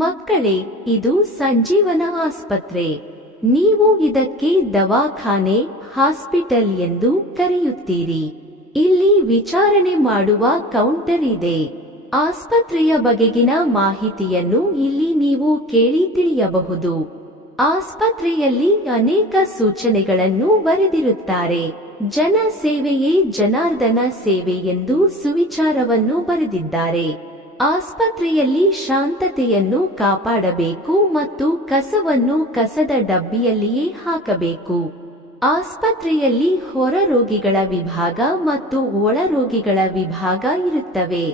ಮಕ್ಕಳೇ, ಇದು ಸಂಜೀವನ ಆಸ್ಪತ್ರೆ. ನೀವು ಇದಕ್ಕೆ ದವಾಖಾನೆ, ಹಾಸ್ಪಿಟಲ್ ಎಂದು ಕರೆಯುತ್ತೀರಿ. ಇಲ್ಲಿ ವಿಚಾರಣೆ ಮಾಡುವ ಕೌಂಟರ್ ಇದೆ. ಆಸ್ಪತ್ರೆಯ ಬಗೆಗಿನ ಮಾಹಿತಿಯನ್ನು ಇಲ್ಲಿ ನೀವು ಕೇಳಿ ತಿಳಿಯಬಹುದು. ಆಸ್ಪತ್ರೆಯಲ್ಲಿ ಅನೇಕ ಸೂಚನೆಗಳನ್ನು ಬರೆದಿರುತ್ತಾರೆ. ಜನ ಸೇವೆಯೇ ಜನಾರ್ದನ ಸೇವೆ ಎಂದು ಸುವಿಚಾರವನ್ನು ಬರೆದಿದ್ದಾರೆ. ಆಸ್ಪತ್ರೆಯಲ್ಲಿ ಶಾಂತತೆಯನ್ನು ಕಾಪಾಡಬೇಕು ಮತ್ತು ಕಸವನ್ನು ಕಸದ ಡಬ್ಬಿಯಲ್ಲಿಯೇ ಹಾಕಬೇಕು. ಆಸ್ಪತ್ರೆಯಲ್ಲಿ ಹೊರ ರೋಗಿಗಳ ವಿಭಾಗ ಮತ್ತು ಒಳ ರೋಗಿಗಳ ವಿಭಾಗ ಇರುತ್ತವೆ.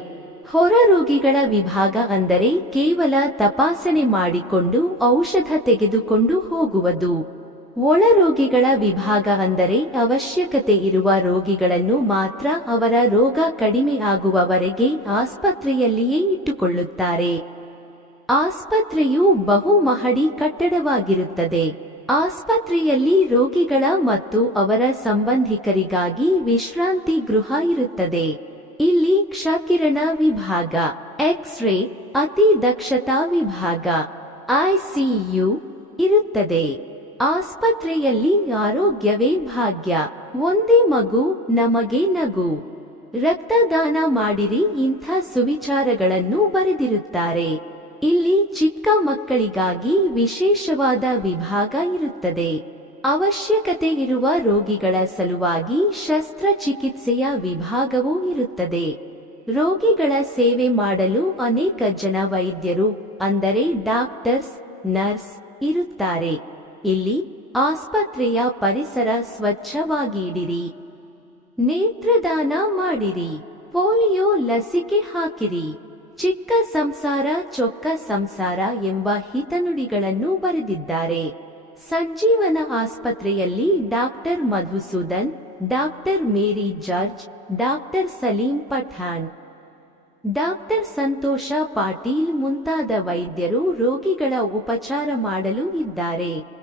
ಹೊರ ರೋಗಿಗಳ ವಿಭಾಗ ಅಂದರೆ ಕೇವಲ ತಪಾಸಣೆ ಮಾಡಿಕೊಂಡು ಔಷಧ ತೆಗೆದುಕೊಂಡು ಹೋಗುವುದು. ಒಳ ರೋಗಿಗಳ ವಿಭಾಗ ಅಂದರೆ ಅವಶ್ಯಕತೆ ಇರುವ ರೋಗಿಗಳನ್ನು ಮಾತ್ರ ಅವರ ರೋಗ ಕಡಿಮೆ ಆಗುವವರೆಗೆ ಆಸ್ಪತ್ರೆಯಲ್ಲಿಯೇ ಇಟ್ಟುಕೊಳ್ಳುತ್ತಾರೆ. ಆಸ್ಪತ್ರೆಯು ಬಹುಮಹಡಿ ಕಟ್ಟಡವಾಗಿರುತ್ತದೆ. ಆಸ್ಪತ್ರೆಯಲ್ಲಿ ರೋಗಿಗಳ ಮತ್ತು ಅವರ ಸಂಬಂಧಿಕರಿಗಾಗಿ ವಿಶ್ರಾಂತಿ ಗೃಹ ಇರುತ್ತದೆ. ಇಲ್ಲಿ ಕ್ಷಕಿರಣ ವಿಭಾಗ ಎಕ್ಸ್ ರೇ ಅತಿ ದಕ್ಷತಾ ವಿಭಾಗ, ಐಸಿಯು ಇರುತ್ತದೆ. ಆಸ್ಪತ್ರೆಯಲ್ಲಿ ಆರೋಗ್ಯವೇ ಭಾಗ್ಯ. ಒಂದೇ ಮಗು, ನಮಗೆ ನಗು. ರಕ್ತದಾನ ಮಾಡಿರಿ, ಇಂಥ ಸುವಿಚಾರಗಳನ್ನು ಬರೆದಿರುತ್ತಾರೆ. ಇಲ್ಲಿ ಚಿಕ್ಕ ಮಕ್ಕಳಿಗಾಗಿ ವಿಶೇಷವಾದ ವಿಭಾಗ ಇರುತ್ತದೆ. ಅವಶ್ಯಕತೆ ಇರುವ ರೋಗಿಗಳ ಸಲುವಾಗಿ ಶಸ್ತ್ರಚಿಕಿತ್ಸೆಯ ವಿಭಾಗವೂ ಇರುತ್ತದೆ. ರೋಗಿಗಳ ಸೇವೆ ಮಾಡಲು ಅನೇಕ ಜನ ವೈದ್ಯರು, ಅಂದರೆ ಡಾಕ್ಟರ್ಸ್, ನರ್ಸ್ ಇರುತ್ತಾರೆ. ಇಲ್ಲಿ ಆಸ್ಪತ್ರೆಯ ಪರಿಸರ ಸ್ವಚ್ಛವಾಗಿಡಿರಿ. ನೇತ್ರದಾನ ಮಾಡಿರಿ. ಪೋಲಿಯೋ ಲಸಿಕೆ ಹಾಕಿರಿ. ಚಿಕ್ಕ ಸಂಸಾರ, ಚೊಕ್ಕ ಸಂಸಾರ ಎಂಬ ಹಿತನುಡಿಗಳನ್ನು ಬರೆದಿದ್ದಾರೆ. ಸಂಜೀವನ ಆಸ್ಪತ್ರೆಯಲ್ಲಿ doctor Madhusudan, doctor Mary George, doctor Salim Pathan, doctor Santosh Patil ಮುಂತಾದ ವೈದ್ಯರು ರೋಗಿಗಳ ಉಪಚಾರ ಮಾಡಲು ಇದ್ದಾರೆ.